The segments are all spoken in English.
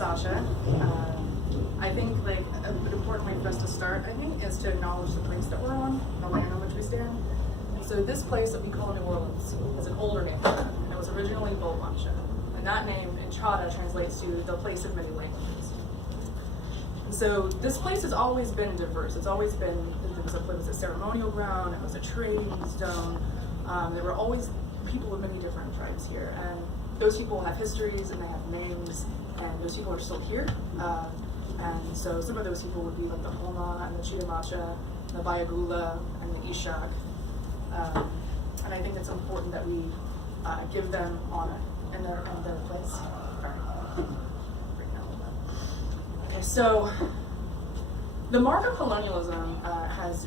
Sasha. I think like an important way for us to start, I think, is to acknowledge the place that we're on, the land on which we stand. So this place that we call New Orleans is an older name, and it was originally Bolmacha. And that name in Chada translates to the place of many languages. And so this place has always been diverse. It's always been, it was a ceremonial ground, it was a trading zone. There were always people of many different tribes here. And those people have histories and they have names, and those people are still here. And so some of those people would be like the Homa and the Chitamacha, the Bayagula and the Ishak. And I think it's important that we give them honor in their place. Okay, so the mark of colonialism has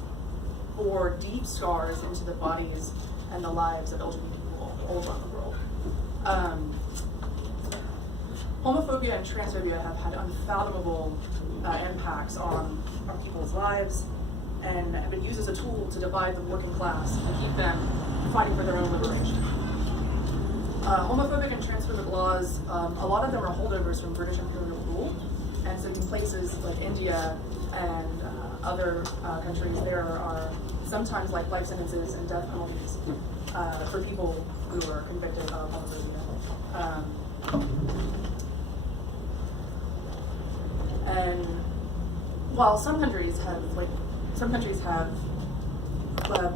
bore deep scars into the bodies and the lives of LGBT people all around the world. Homophobia and transphobia have had unfathomable impacts on our people's lives and have been used as a tool to divide the working class and keep them fighting for their own liberation. Homophobic and transphobic laws, a lot of them are holdovers from British imperial rule, and so in places like India and other countries, there are sometimes like life sentences and death penalties for people who are convicted of homophobia. And while some countries have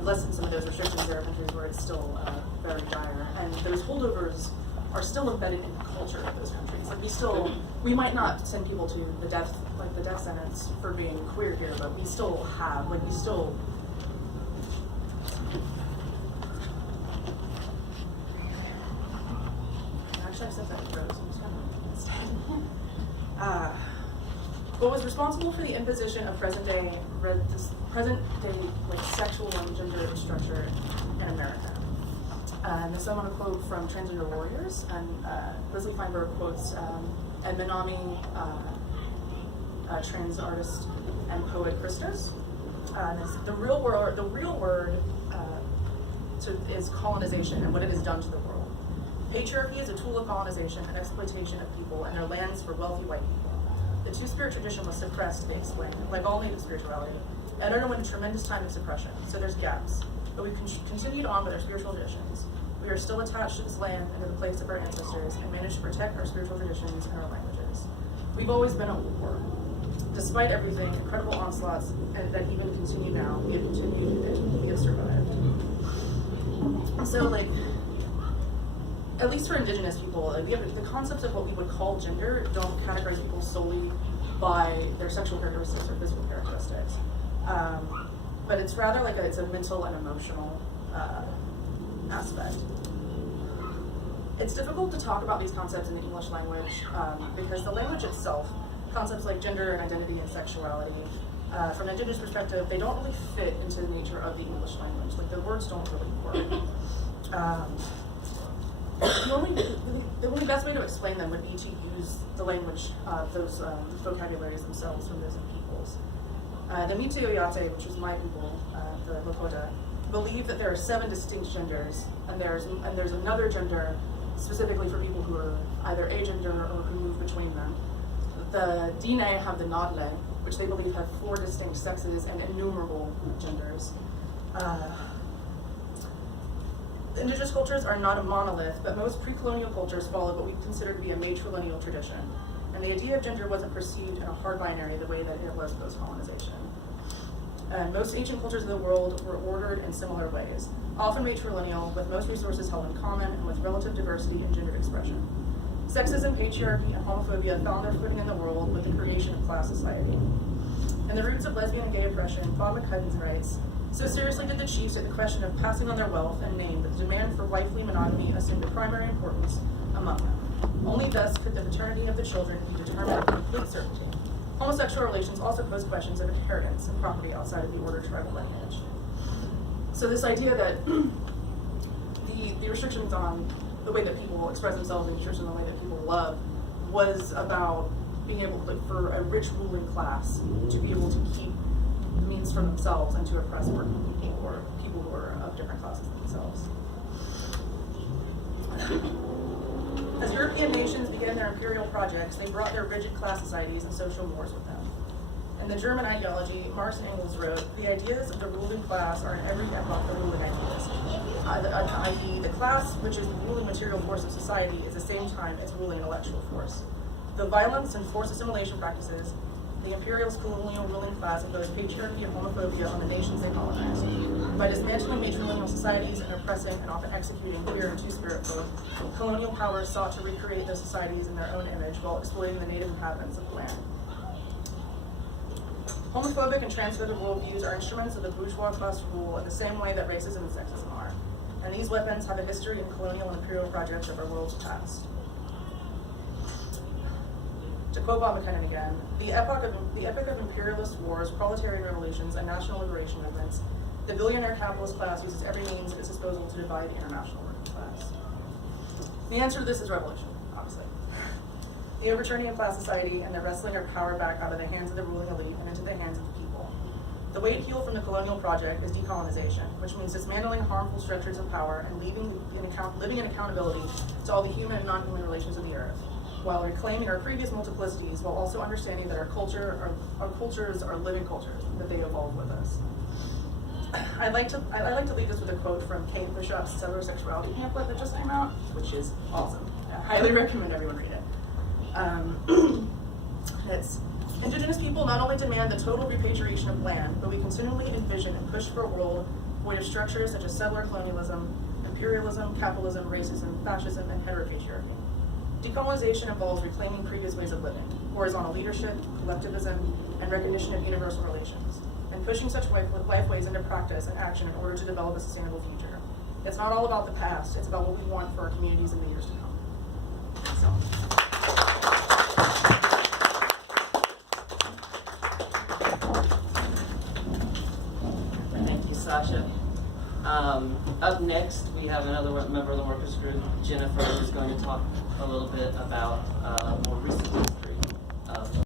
lessened some of those restrictions, there are countries where it's still very dire, and those holdovers are still embedded in the culture of those countries. Like we might not send people to the death sentence for being queer here, but we still have, actually I said that first, I'm just gonna what was responsible for the imposition of present day sexual and gender structure in America. And this I want to quote from Transgender Warriors, and Leslie Feinberg quotes Edmund Nami, trans artist and poet Christos. The real word is colonization and what it has done to the world. Patriarchy is a tool of colonization and exploitation of people and their lands for wealthy white people. The two-spirit tradition was suppressed, they explain, like all native spirituality. It underwent a tremendous time of suppression, so there's gaps. But we continued on with our spiritual traditions. We are still attached to this land and to the place of our ancestors and managed to protect our spiritual traditions and our languages. We've always been at war. Despite everything, incredible onslaughts that even continue now, we have continued and we have survived. So at least for indigenous people, we have the concepts of what we would call gender don't categorize people solely by their sexual characteristics or physical characteristics. But it's rather it's a mental and emotional aspect. It's difficult to talk about these concepts in the English language because the language itself, concepts like gender and identity and sexuality, from an indigenous perspective, they don't really fit into the nature of the English language. The words don't really work. The only best way to explain them would be to use the language of those vocabularies themselves from those peoples. The Mitu Oyate, which is my people, the Lakota, believe that there are 7 distinct genders, and there's another gender specifically for people who are either agender or who move between them. The Dine have the Nadle, which they believe have 4 distinct sexes and innumerable genders. Indigenous cultures are not a monolith, but most pre-colonial cultures followed what we consider to be a matrilineal tradition. And the idea of gender wasn't perceived in a hard binary the way that it was post-colonization. And most ancient cultures of the world were ordered in similar ways, often matrilineal, with most resources held in common and with relative diversity in gender expression. Sexism, patriarchy, and homophobia found their footing in the world with the creation of class society. And the roots of lesbian and gay oppression fought McCudden's rights. So seriously did the chiefs take the question of passing on their wealth and name, but the demand for wifely monogamy assumed a primary importance among them. Only thus could the paternity of the children be determined with complete certainty. Homosexual relations also pose questions of inheritance and property outside of the ordered tribal lineage. So this idea that the restrictions on the way that people express themselves and restrictions on the way that people love was about being able to, for a rich ruling class to be able to keep the means for themselves and to oppress working people or people who are of different classes themselves. As European nations began their imperial projects, they brought their rigid class societies and social mores with them. In the German ideology, Marx and Engels wrote, the ideas of the ruling class are in every epoch the ruling ideas, i.e. the class, which is the ruling material force of society, is at the same time its ruling intellectual force. The violence and forced assimilation practices, the imperialist colonial ruling class imposed patriarchy and homophobia on the nations they colonized. By dismantling matrilineal societies and oppressing and often executing queer and two-spirit folk, colonial powers sought to recreate those societies in their own image while exploiting the native inhabitants of the land. Homophobic and transphobic worldviews are instruments of the bourgeois class rule in the same way that racism and sexism are, and these weapons have a history in colonial and imperial projects of our world's past. To quote Bob McKinnon again, the epoch of imperialist wars, proletarian revolutions, and national liberation movements, the billionaire capitalist class uses every means at its disposal to divide the international working class. The answer to this is revolution, obviously. The overturning of class society and the wresting of power back out of the hands of the ruling elite and into the hands of the people. The way to heal from the colonial project is decolonization, which means dismantling harmful structures of power and living in accountability to all the human and non-human relations of the earth, while reclaiming our previous multiplicities, while also understanding that our cultures are living cultures, that they evolve with us. I'd like to leave this with a quote from Kate Bishop's Settler Sexuality pamphlet that just came out, which is awesome. I highly recommend everyone read it. It's, indigenous people not only demand the total repatriation of land, but we continually envision and push for a world void of structures such as settler colonialism, imperialism, capitalism, racism, fascism, and heteropatriarchy. Decolonization involves reclaiming previous ways of living, horizontal leadership, collectivism, and recognition of universal relations, and pushing such lifeways into practice and action in order to develop a sustainable future. It's not all about the past, it's about what we want for our communities in the years to come. So. Thank you, Sasha. Up next, we have another member of the workers group, Jennifer, who's going to talk a little bit about more recent history of